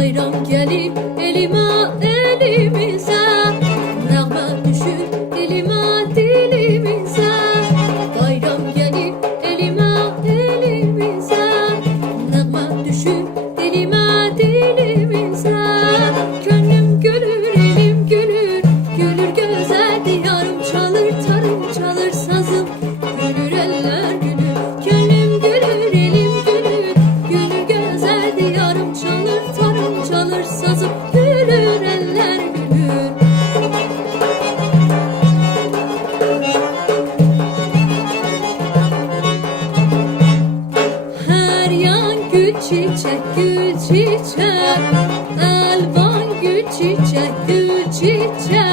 Bayram gelir elime elimize. Nağma düşür dilime dilimize. Bayram gelir elime elimize. Nağma düşür Her yan gül çiçek gül çiçek. Elvan gül çiçek gül çiçek